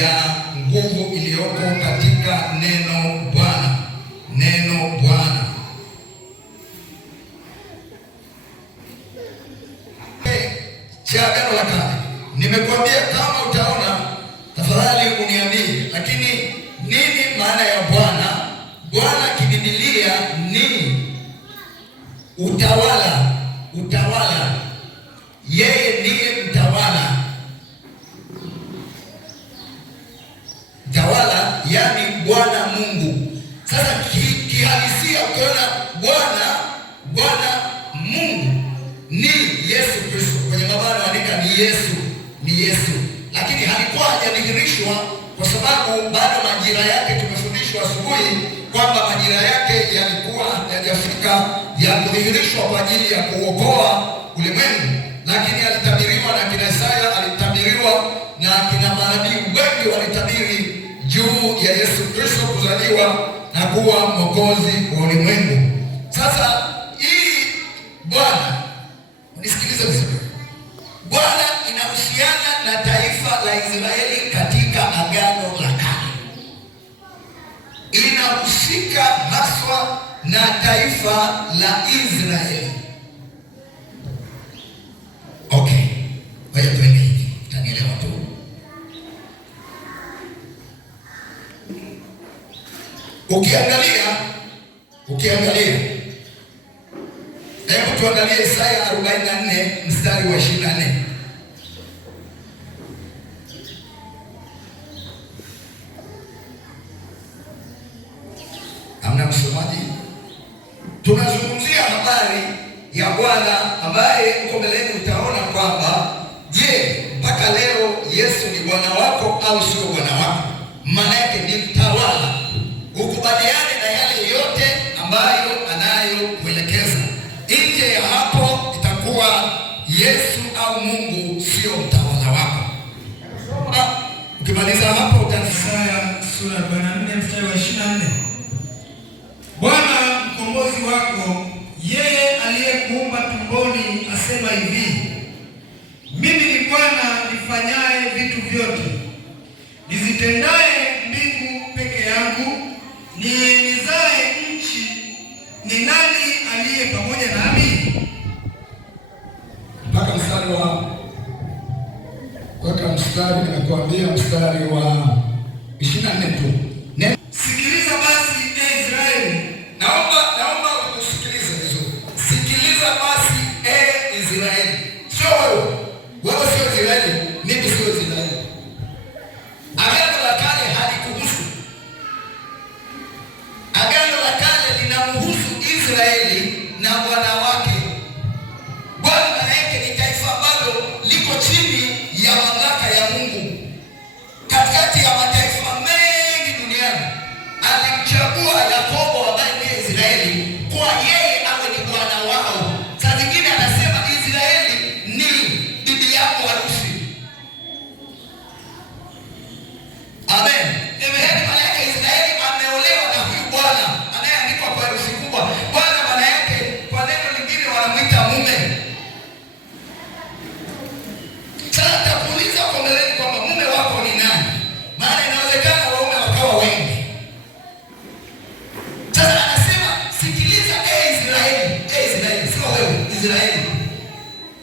ya nguvu iliyoko katika neno Bwana. Neno Bwana. Cha Agano la Kale. Nimekuambia kama utaona tafadhali uniambie, lakini nini maana ya Bwana? Bwana kibibilia ni utawala. Utawala. Yeye ndiye mtawala. Mtawala yani Bwana Mungu. Sasa kihalisia ukiona Bwana Mungu ni Yesu Kristo. Kwenye mabano andika ni Yesu. Lakini halikuwa hajadhihirishwa kwa sababu bado majira yake tumefundishwa asubuhi kwamba majira yake yalikuwa hayajafika ya kudhihirishwa kwa ajili ya kuokoa ulimwengu. Lakini alitabiriwa na kina Isaya, alitabiriwa na kina manabii wengi walitabiri juu ya Yesu Kristo kuzaliwa na kuwa mwokozi wa ulimwengu. Sasa hii Bwana, nisikilize vizuri. Bwana inahusiana na taifa la Israeli katika Agano la Kale. Inahusika haswa na taifa la Israeli. Okay. Wewe twende hivi. Utanielewa tu. Ukiangalia hebu tuangalie Isaya 44 mstari wa 24. Amna msomaji? Tunazungumzia habari ya Bwana ambaye uko mbeleni utaona kwamba je, mpaka leo Yesu ni Bwana wako au sio Bwana wako? Maana yake ni mtawala. Ukubaliane na yale yote ambayo anayokuelekeza. Nje ya hapo itakuwa Yesu au Mungu sio mtawala wako. Ukimaliza hapo Isaya sura 44 mstari wa 24. Bwana mkombozi wako, yeye aliyekuumba tumboni, asema hivi: mimi ni Bwana nifanyaye vitu vyote, nizitendaye mbingu peke yangu, nienizaye nchi. Ni nani aliye pamoja nami? Mpaka mstari nimekuambia mstari wa 24 tu. Sikiliza basi Israeli. Naomba usikilize vizuri. Sikiliza basi Israeli. Sio wewe. Wewe sio Israeli, mimi sio Israeli. Agano la Kale halikuhusu. Agano la Kale linamhusu Israeli na Bwana wake. Bwana yake ni taifa ambalo liko chini ya mamlaka ya Mungu. Katikati ya mataifa mengi duniani, alimchagua Yakobo ambaye ni Israeli kwa yeye awe ni Bwana wao. Saa zingine anasema Israeli ni bibi yako harusi. Amen. Maana yake Israeli ameolewa na huyu Bwana anayeandikwa kwa herufi kubwa. Bwana maana yake kwa neno lingine wanamuita mume. Sasa takuuliza kwa mbeleni kwamba mume wako ni nani? Maana inawezekana waume wakawa wengi. Sasa anasema sikiliza Israeli, sio wewe, Israeli.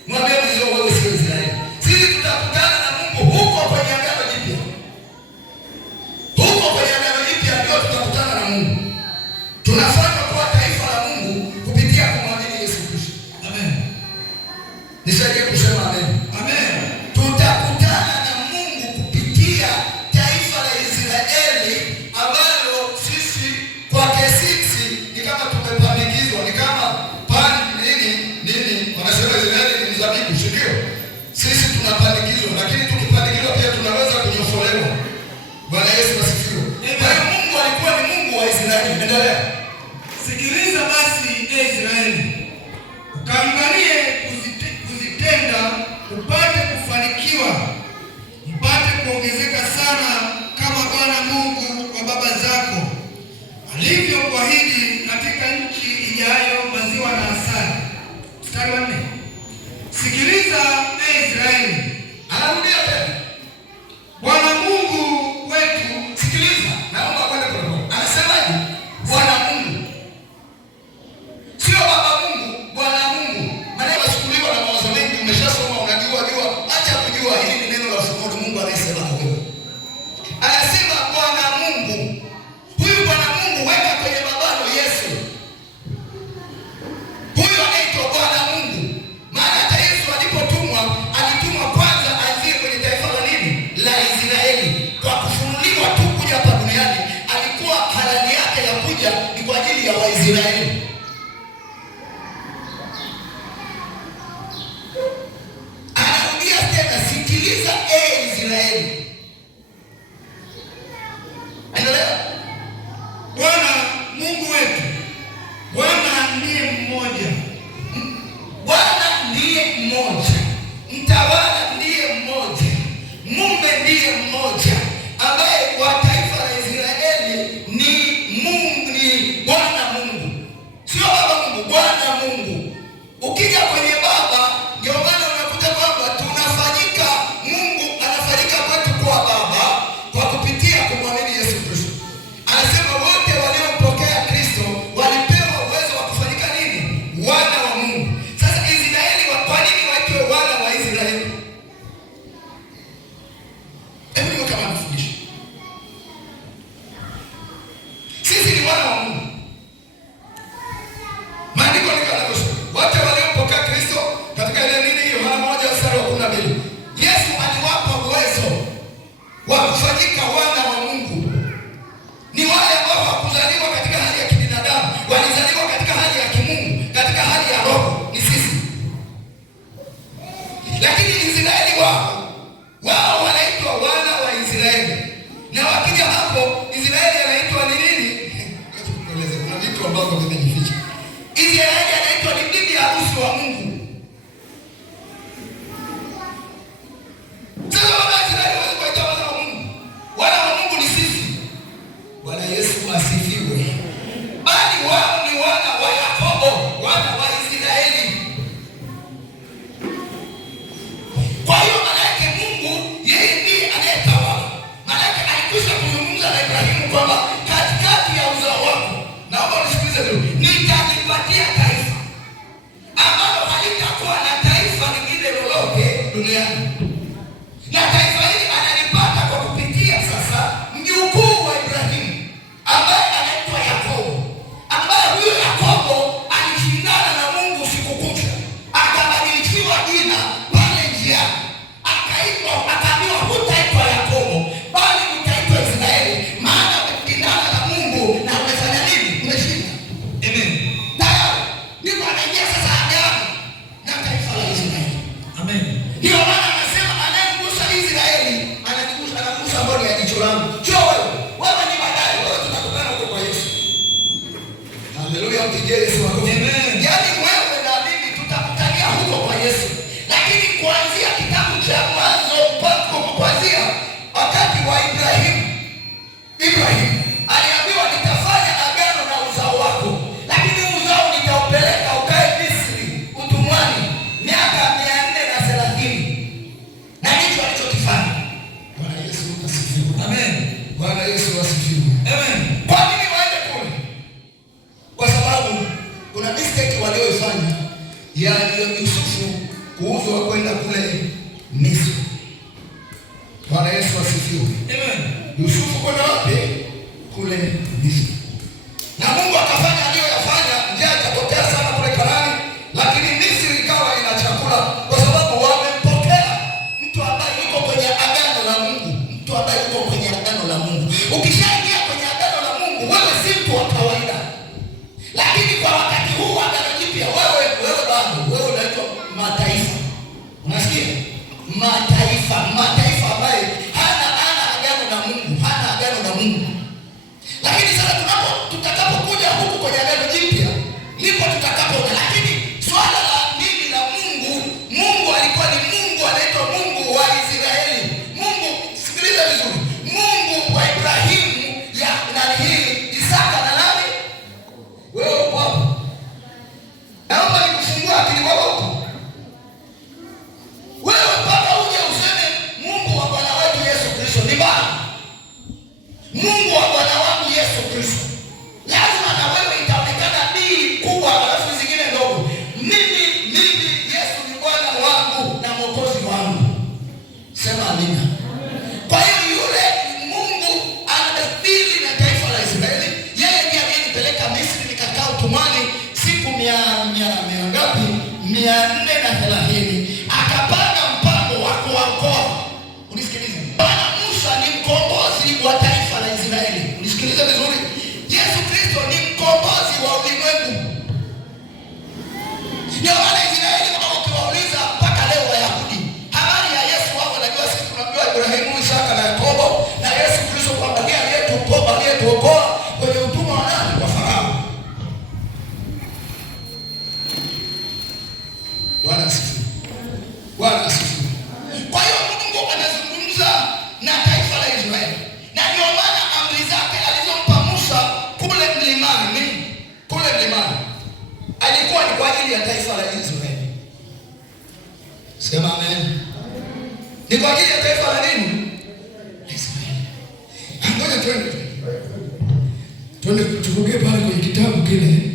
Mwambie mzee wewe sio Israeli. Sisi tutakutana na Mungu huko kwenye Agano Jipya. Huko kwenye Agano Jipya ndio tutakutana na Mungu. Tunafanya kuwa taifa la Mungu kupitia kumwamini Yesu Kristo. Amen. Nisaidie kusema amen. Amen. Tutakutana na Mungu kupitia taifa la Israeli ambalo sisi kwake sisi ni kama tumepandikizwa, ni kama nini wanasema Israeli ni mzabibu, sio? Sisi tunapandikizwa, lakini tukipandikizwa pia tunaweza kunyofolewa. Bwana Yesu asifiwe. Kwa hiyo Mungu alikuwa ni Mungu wa Israeli. Endelea. Sikiliza basi Israeli, ukaangalie kuzitenda, upate kufanikiwa, mpate kuongezeka sana, kama Bwana Mungu wa baba zako alivyokuahidi, katika nchi ijayo maziwa na asali. Mstari wa 4. Sikiliza Israeli, anarudia tena. Bwana Mungu wao wanaitwa wana wa Israeli, na wakija hapo Israeli anaitwa ni nini? Kuna vitu ambavyo vimejificha. Israeli anaitwa ni bibi harusi wa Mungu. Sasa wana Israeli wanaitwa wana wa Mungu. Wana wa Mungu ni sisi. Bwana Yesu asifiwe. Bali wao ni wana wa Yakobo, wana wa Israeli. Kwa hiyo maana yake Mungu yeye ndiye anayetawala. Maana yake alikwisha kuzungumza na Ibrahimu kwamba katikati ya uzao wako, naomba unisikilize leo, nitanipatia taifa ambalo halitakuwa na taifa lingine lolote duniani. Na taifa hili analipata kwa kupitia sasa mjukuu wa Ibrahimu ambaye anaitwa Yakobo, ambaye huyo Yakobo alishindana na Mungu siku kucha, akabadilishiwa jina pale njiani, akaambiwa hutaitwa Yakobo bali utaitwa Israeli, maana umeshindana na Mungu na umefanya nini? Umeshinda. Amen. Tayari ndipo anaingia sasa agano na taifa la Israeli. Amen. Ndio maana anasema anayemgusa Israeli anagusa mboni ya jicho langu. Sio wewe ni baadaye, wewe tutakutana huko kwa Yesu. Haleluya, mpigie Yesu makofi. Amen. Yaani wewe na mimi tutakutania huko kwa Yesu. Lakini kuanzia kitabu cha Mwanzo mpaka kuanzia wakati wa Ibrahimu aliambiwa nitafanya agano na uzao wako, lakini uzao nitaupeleka ukae Misri utumwani miaka 430. Na ndicho alichokifanya. Bwana Yesu asifiwe. Amen. Bwana Yesu asifiwe. Amen. Kwa nini waende kule? Kwa sababu kuna mistake walioifanya ya Yusufu kuuzwa kwenda kule Misri. Bwana Yesu asifiwe. Amen. Yusufu kwenda wapi? Kule Misri. Na Mungu akafanya aliyoyafanya, njaa ikatokea sana kule Kanaani, lakini Misri ikawa ina chakula kwa sababu wamempokea mtu ambaye yuko kwenye agano la Mungu. Mtu ambaye yuko kwenye agano la Mungu. Ukishaingia kwenye agano la Mungu, wewe si mtu wa kawaida. Lakini kwa wakati huu agano jipya, wewe bado unaitwa mataifa. Unasikia? Mataifa ambaye hana agano na Mungu, hana agano na Mungu. Lakini sasa tutakapokuja huku kwenye agano jipya, ndipo tutakapoona. Lakini swala la nini la Mungu alikuwa ni Mungu anaitwa Mungu wa Israeli. Mungu, sikiliza vizuri. Mungu wa Ibrahimu, Isaka na nani? Wewe upo hapo. Naomba nikufungua akili wako. Wewe mpaka uje useme Mungu wa Bwana wetu Yesu Kristo ni Bwana. Mungu wa Bwana wangu Yesu Kristo. Lazima na wewe itaonekana bii kubwa alafu zingine ndogo. Mimi Yesu ni Bwana wangu na Mwokozi wangu. Sema amina. Kwa hiyo yule Mungu anadili na taifa la Israeli. Yeye ndiye aliyenipeleka Misri nikakaa utumwani siku 430. Akapanga mpango wa kuwaokoa. Unisikilize. Bwana Musa ni mkombozi wa taifa la Israeli. Unisikilize vizuri. Yesu Kristo ni mkombozi wa ulimwengu. Ndio maana Israeli ukiwauliza mpaka leo Wayahudi habari ya Yesu wao wanajua sisi tunamjua Ibrahimu, Isaka na Yakobo, na Yesu Kristo kwamba ndiye aliyetuokoa kwenye utumwa wa nani? Wa Farao. Bwana asifiwe. Bwana asifiwe. Kwa hiyo Mungu anazungumza na taifa la Israeli. Na ndio maana amri zake alizompa Musa kule mlimani alikuwa ni kwa ajili ya taifa la Israeli. Sema amen. Ni kwa ajili ya taifa la nini? Israeli. Ngoja twende turuke pale kwenye kitabu kile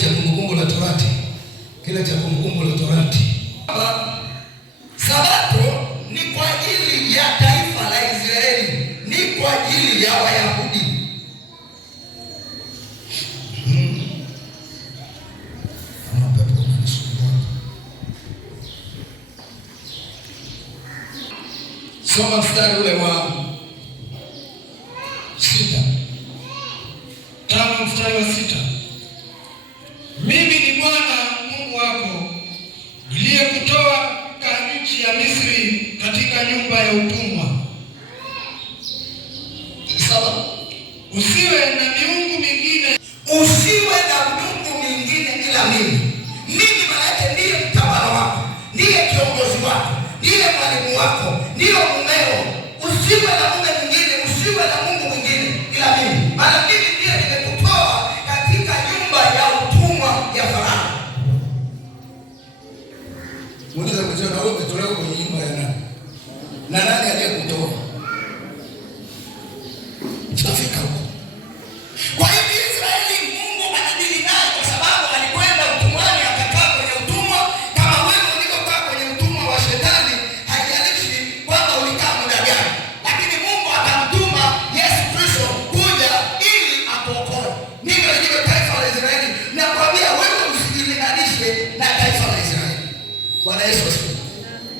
cha Kumbukumbu la Torati. Sabato ni kwa ajili ya taifa la Israeli, ni kwa ajili ya Wayahudi. Soma mstari ule wa 6. Mstari wa 6. Mimi ni Bwana Mungu wako niliyekutoa katika nchi ya Misri Sawa? Usiwe na miungu mingine. Usiwe na miungu mingine ila mimi. Mimi maana yake ndiye mtawala wako, ndiye kiongozi wako, ndiye mwalimu wako, ndiye mumeo. Usiwe na mume mwingine, usiwe na Mungu mwingine ila mimi. Maana mimi ndiye nimekutoa katika nyumba ya utumwa ya Farao. Unaweza kusema na wewe umetolewa kwenye nyumba ya nani? Na nani aliyekutoa? Tutafika huko. Kwa hiyo Israeli Mungu anadili naye kwa sababu alikwenda utumwani akakaa kwenye utumwa kama wewe ulivyokaa kwenye utumwa wa shetani, haijalishi kwamba ulikaa muda gani. Lakini Mungu akamtuma Yesu Kristo kuja ili akuokoe. Mimi ndio taifa la Israeli. Nakwambia wewe usijilinganishe na taifa la Israeli. Bwana Yesu asifiwe.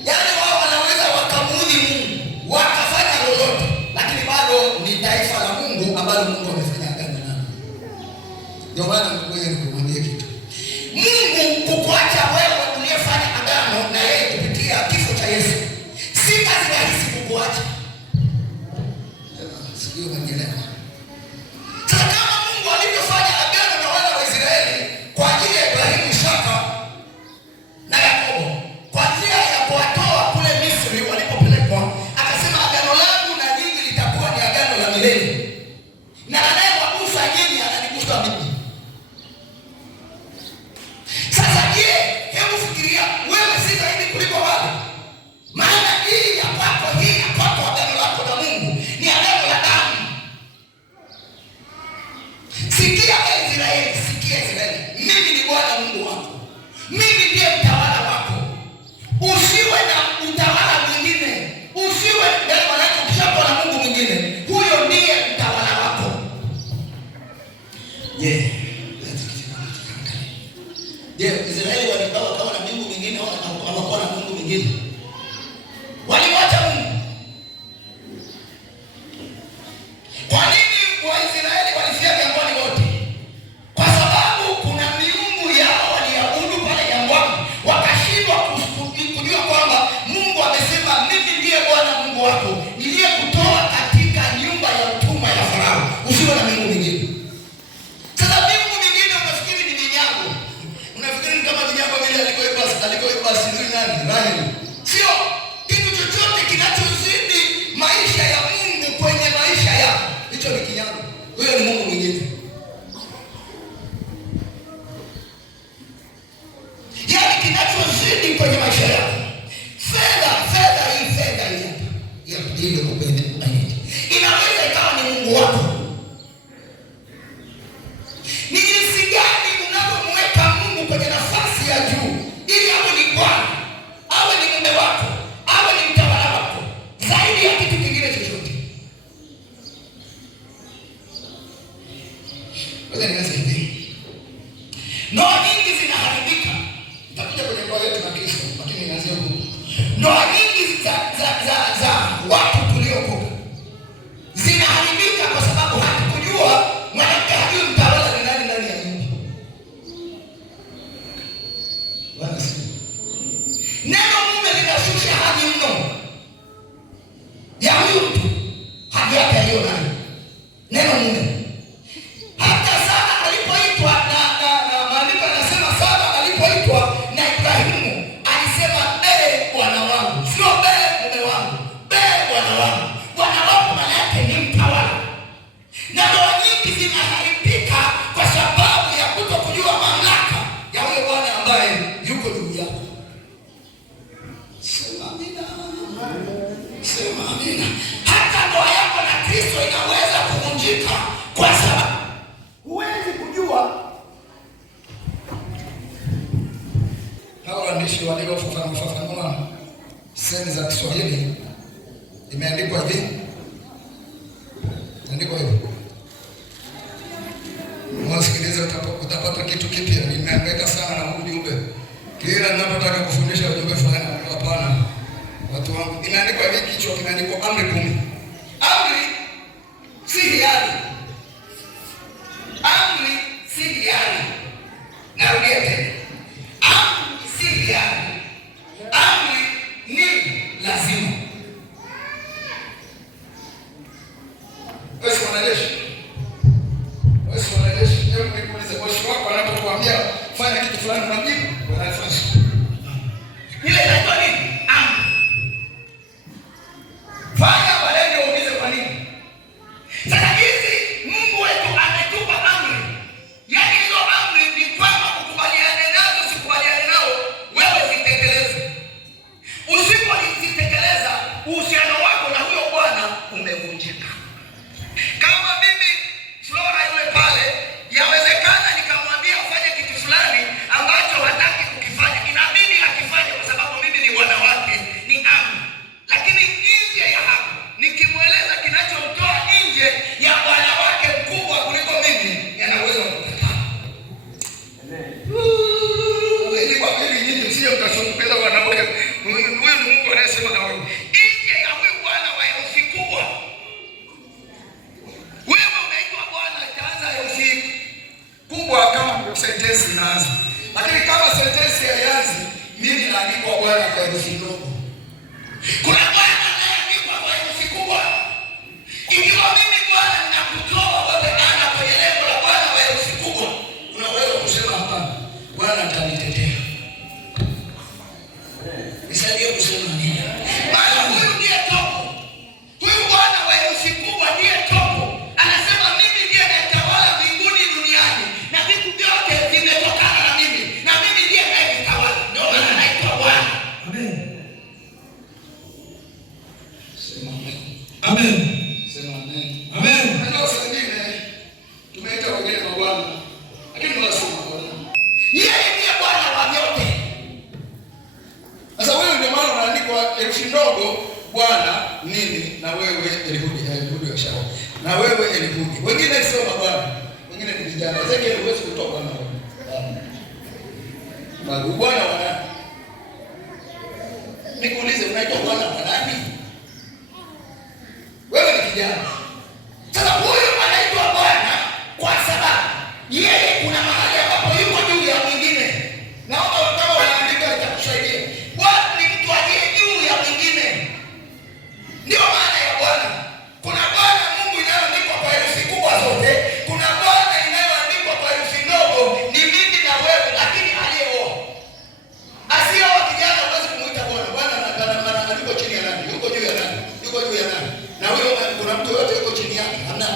Yaani wao wanaweza wakamuudhi Mungu, wakafanya lolote, lakini bado ni taifa la Mungu ambalo Mungu amefanya agano nalo. Ndio maana ngoja nikwambie kitu. Mungu kukuacha wewe uliyefanya agano na yeye kupitia kifo cha Yesu, si kazi rahisi kukuacha. Sio unanielewa? Sasa kama Mungu alivyofanya agano na wana wa Israeli kwa ajili ya Ibrahimu, Isaka na Yakobo, kwa njia ya kuwatoa kule Misri walipopelekwa, akasema agano langu na nyinyi litakuwa ni agano la milele, na anayewagusa nyinyi ananigusa mimi. Sasa je, hebu fikiria wewe si zaidi kuliko wale? Maana hii ya kwako, hii ya kwako, agano lako na Mungu ni agano la damu. Sikia Israeli, sikia Israeli, mimi ni Bwana Mungu wako, mimi ndiye mtawala wako. Usiwe na utawala mwingine, usiwe na ukishakuwa na Mungu mwingine, huyo ndiye mtawala wako. Israeli walikuwa kama na Mungu mwingine, wanakuwa na Mungu mwingine. Walimwacha Mungu. Kwa nini Waisraeli walifia jangwani wote? Kwa sababu kuna miungu yao waliabudu pale jangwani, wakashindwa kujua kwamba Mungu amesema mimi ndiye Bwana Mungu wako niliyekutoa katika nyumba ya utumwa ya Farao. Usiwe na miungu mingine. Sasa miungu mingine unafikiri ni minyago. Unafikiri kama minyago vile alikoiba sijui nani? Raheli. Sio kitu chochote kinachozidi maisha ya Mungu kwenye maisha yako. Hicho ni kinyago. Huyo ni Mungu mwingine. Yaani kinachozidi kwenye maisha yako. Fedha hii ile kupenda inaweza ikawa ni Mungu wako. Ni jinsi gani unavyomweka Mungu kwenye nafasi ya juu ili awe ni Bwana, awe ni mume wako, awe ni mtawala wako zaidi ya kitu kingine chochote. Ngoja nianze hivi. Ndoa nyingi zinaharibika. Nitakuja kwenye ndoa yetu na Kristo, lakini nianze huko. Ndoa nyingi za watu tuliokoka zinaharibika kwa sababu hatukujua mwanamke hajui mtawala ni nani ndani ya nyumba. Neno mume linashusha hadi mno ya huyu mtu, hadi yake aliyo nayo. Neno mume. Hata Sara alipoitwa na maandiko yanasema Sara alipoitwa na Ibrahimu alisema Bwana wangu, sio mume wangu, Bwana wangu. Bwana wangu maana yake ni mtawala. Na ndoa nyingi zinaharibika kwa sababu ya kutokujua mamlaka ya huyo Bwana ambaye yuko juu yako. Sema amina. Sema amina. Hata ndoa yako na Kristo inaweza kuvunjika kwa sababu huwezi kujua. Hao waandishi waliofafanua semi za Kiswahili imeandikwa hivi. Imeandikwa hivi. Mwasikilize utapata kitu kipya. Nimeangaika sana na ujumbe. Kila ninapotaka kufundisha ujumbe fulani, hapana. Watu wangu, imeandikwa hivi, kichwa kimeandikwa amri 10. Amri si hiari. Amri si hiari. Narudia tena. Amri si hiari. Amri ni lazima. Wewe nje. Kama mimi Flora yule pale, yawezekana nikamwambia afanye kitu fulani ambacho hataki kukifanya, inabidi akifanye kwa sababu mimi ni bwana wake, ni amri. Lakini nje ya hapo nikimweleza kinachomtoa nje ya bwana wake mkubwa kuliko mimi, yanaweza kukataa. Ili kwa kweli nyinyi msije mkashuhudia wanawake, huyu ni Mungu anayesema na wewe. Nje ya huyu bwana wa herufi kubwa, wewe unaitwa bwana, itaanza herufi kubwa kama sentensi inaanza. Lakini kama sentensi haianzi, mimi naandikwa bwana kwa herufi ndogo. Kuna bwana anayeandikwa kwa herufi kubwa. Ikiwa mimi bwana ninakutoa wewe ana kwenye lengo la bwana wa herufi kubwa, unaweza kusema hapana, bwana atanitetea. Nisaidie kusema nini? Maana huyu ndiye topo. Huyu bwana wa herufi kubwa ndiye topo. Anasema mimi ndiye natawala mbinguni duniani, na vitu vyote vimetokana na mimi, na mimi ndiye nayetawala. Ndio maana anaitwa Bwana. Amen. Sema amen. Amen. Sema amen. Amen. Ndio wengine tumeita wengine mabwana, lakini wasema Bwana. Yeye ndiye Bwana wa vyote. Sasa wewe ndio maana unaandikwa herufi ndogo Bwana nini, na wewe Elihudi wa Sharon, na wewe Elihudi. Wengine sio mabwana, wengine ni vijana. Zake huwezi kutoka na wewe. Babu bwana wa nani? Nikuulize, unaitwa bwana wa nani? Wewe ni kijana. Sasa huyu anaitwa Bwana kwa sababu yeye kuna mahali ambapo yuko juu ya mwingine. Naomba kama wanaandika itakusaidia. Bwana ni mtu aliye juu ya mwingine. Ndio maana ya Bwana. Kuna Bwana Mungu inayoandikwa kwa herufi kubwa zote. Kuna Bwana inayoandikwa kwa herufi ndogo, ni mimi na wewe, lakini aliyeoa. Asiyeoa kijana huwezi kumuita Bwana. Bwana yuko chini ya nani? Yuko juu ya nani? Yuko juu ya nani? Na huyo kuna mtu yote yuko chini yake? Hamna.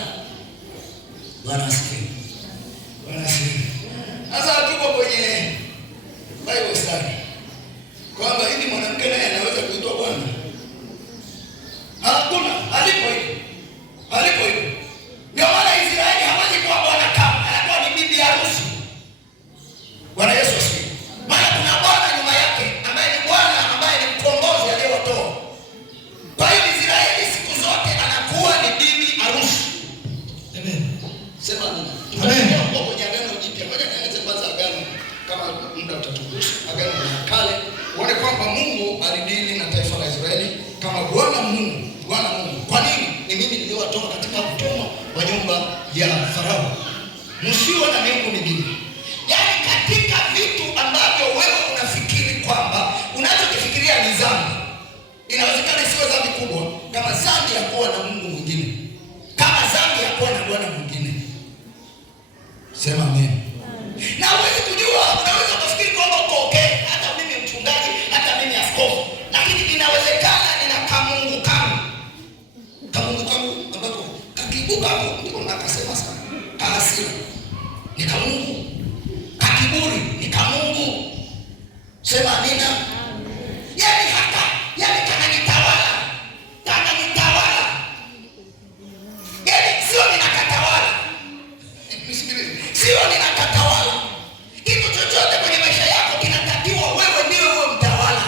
Bwana asifiwe. Bwana asifiwe. Sasa tuko kwenye Bible study kwamba hivi mwanamke naye anaweza kuitwa bwana. Hakuna, alipo hivi. Alipo hivi. Ndio maana Israeli hawezi kuwa bwana kama anakuwa ni bibi harusi. Bwana Yesu asifiwe. Maana kuna bwana nyuma yake ambaye ni Bwana, ambaye ni mkombozi aliyewatoa. Kwa hiyo Israeli siku zote anakuwa ni bibi harusi. Amen. Sema nini? Amen. Kwa kwenye agano jipya, ngoja nianze kwanza agano kama muda utaturuhusu. Agano la kale, uone kwamba Mungu alidili na taifa la Israeli kama Bwana Mungu, Bwana Mungu. Kwa nini? Ni mimi niliowatoa katika utumwa wa nyumba ya Farao. Msiwe na miungu mingine. Yaani katika vitu ambavyo wewe unafikiri kwamba unachokifikiria ni dhambi, inawezekana isiwe dhambi kubwa kama dhambi ya kuwa na Mungu mwingine, kama dhambi ya kuwa na Bwana mwingine. Sema amen. Na huwezi kujua, unaweza kufikiri kwamba uko okay, hata mimi mchungaji, hata mimi askofu, lakini inawezekana nina kamungu kangu. Kamungu kangu ambapo kakibuka hapo ndipo nakasema sana. Kahasira ni kamungu. Kakiburi ni kamungu. Sema amina. Yaani hata, yaani kananitawala. Kananitawala. Yaani sio ninakatawala. Sio ninakatawala. Kitu chochote kwenye maisha yako kinatakiwa wewe ndiwe uwe mtawala.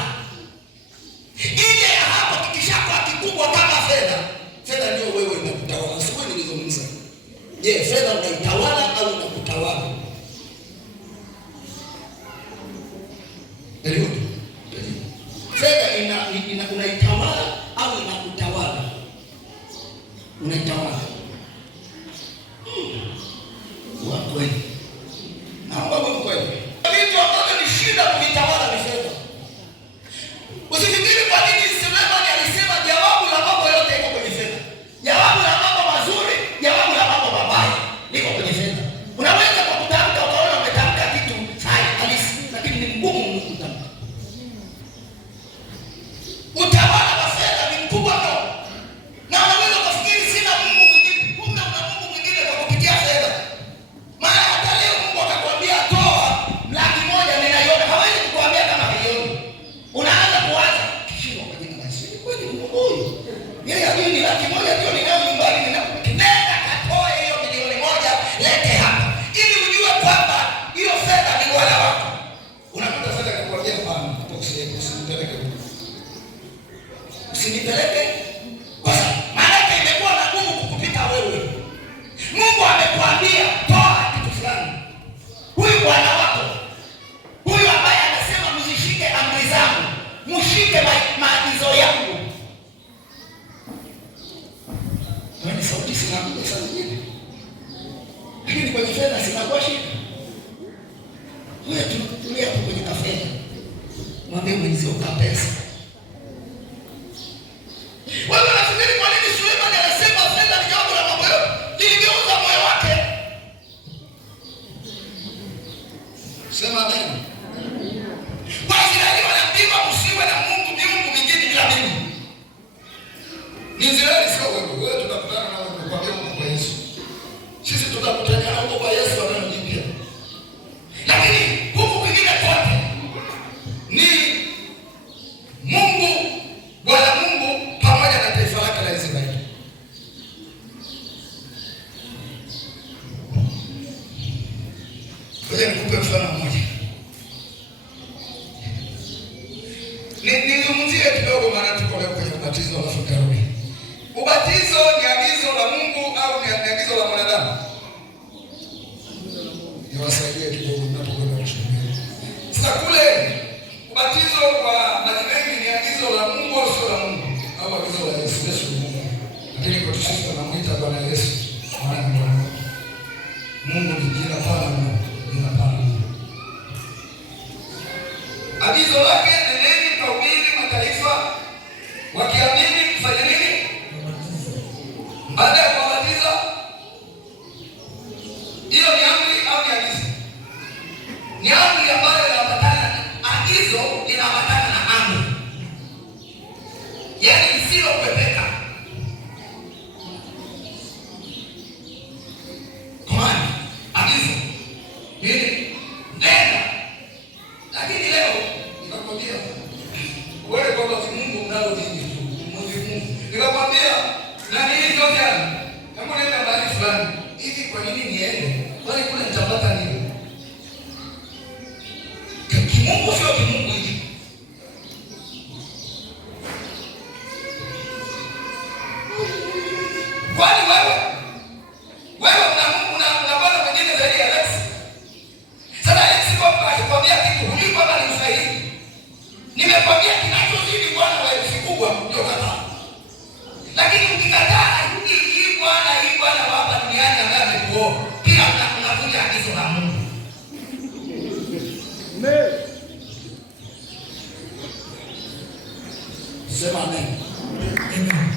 Nje ya hapo kikishakuwa kikubwa kama fedha, fedha ndio wewe inakutawala. Sio nilizungumza. Je, fedha unaitawala au unakutawala? Eliudi. Fedha unaitawala au inakutawala? Unaitawala. Wa kweli. Naomba kwa kweli. Vitu ambavyo ni shida kuvitawala ni fedha. Usifikiri kwa nini Sulemani alisema jawabu la mambo yote iko kwenye fedha. Jawabu la mambo mazuri, jawabu la mambo mabaya liko kwenye fedha. Unaweza kwa kutamka ukaona umetamka kitu halisi, lakini ni ngumu kutamka. Utawala wa fedha ni mkubwa mno. Na unaweza kufikiri sina Mungu mwingine zinakuja pesa nyingine. Lakini kwenye fedha zinakuwa shida. Wewe tulia hapo kwenye kafedha. Mwambie mwenzio kwa pesa. Wewe unafikiri kwa nini Suleiman anasema fedha ni jambo la mambo yote? Iligeuza moyo wake. Sema amen. Waisraeli wanaambiwa msiwe na Mungu miungu mingine ila mimi. Ni Israeli sio wewe. Wewe tutakutana na wewe kwa Mungu kwa Yesu. Sisi tutakutana huko kwa Yesu anayejipia. Lakini huku kwingine kote ni Mungu, Bwana Mungu pamoja na taifa lake la Israeli. Ngoja nikupe mfano mmoja. Nizungumzie kidogo maana tuko leo kwenye ubatizo alafu karudi. Ubatizo ni agizo la Mungu au ni agizo la mwanadamu? Niwasaidie kidogo mnapokwenda kushiriki. Sasa kule ubatizo wa maji mengi ni agizo la Mungu au sio la Mungu? Au agizo la Yesu? Yesu ni Mungu. Lakini kwa sisi tunamuita Bwana Yesu maana ni Bwana. Mungu ni jina pana mno, jina pana. Agizo lake nendeni mkahubiri mataifa wakiamini kufanya nini? Baada ya kuwabatiza, hiyo ni amri au ni agizo? Ni amri ambayo inaambatana, agizo linaambatana na amri, yaani isiyokwepeka. Command, agizo hili nenda. Lakini leo nikakwambia wewe kwa Mungu mnalo nini tu? Mungu. Nikakwambia na nini ndio jana? Kama nenda mahali fulani, hivi kwa nini niende? Kwani kule nitapata nini? Kimungu sio kimungu hivi. Kwani wewe una bwana mwingine zaidi ya Alex? Sasa Alex kwa akikwambia kitu hujui kwamba ni sahihi. Nimekwambia kinachozidi Bwana wa elfu kubwa ndio kataa. Lakini ukikataa hii Bwana hapa duniani ambaye amekuoa, pia unavunja agizo la Mungu. Amen. Sema amen. Amen.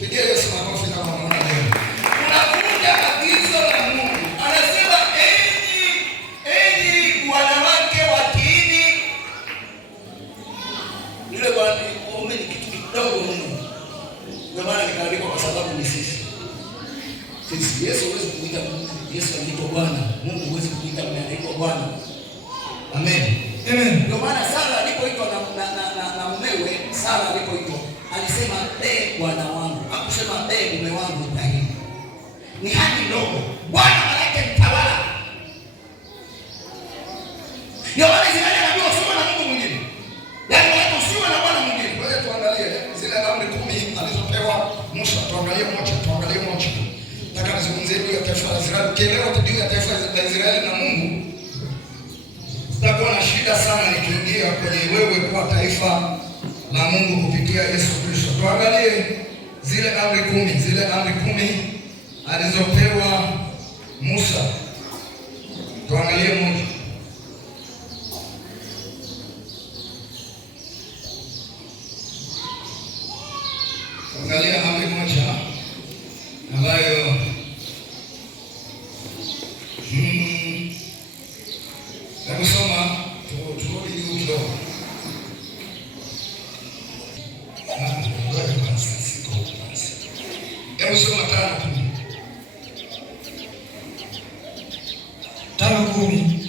Pigia Yesu makofi kama unaona leo. Unavunja agizo la Mungu. Anasema enyi wanawake watiini. Yule bwana mume ni kitu kidogo mno. Ndio maana nikaandika kwa sababu ni sisi. Sisi Yesu huwezi kuita Mungu. Yesu anaitwa Bwana. Mungu huwezi kuita anaitwa Bwana. Amen. Amen. Ndio maana Sara alipoitwa na mumewe, Sara alipoitwa alisema Bwana wangu. Hakusema mume wangu Ibrahim. Ni hadi ndogo. Bwana malaika mtawala. Ndio maana Israeli anaambiwa usiwe na Mungu mwingine. Yaani watu usiwe na Bwana mwingine. Ngoja tuangalie zile amri 10 alizopewa Musa. Tuangalie moja. Nataka nizungumzie juu ya taifa la Israeli. Ukielewa juu ya taifa la Israeli na Mungu, utakuwa na shida sana nikiingia kwenye wewe kwa taifa la Mungu kupitia Yesu Kristo. Tuangalie zile amri 10 alizopewa Musa. Tuangalie moja. Tuangalie amri moja ambayo hebu soma turudi juu kidogo. Hebu soma 5:10.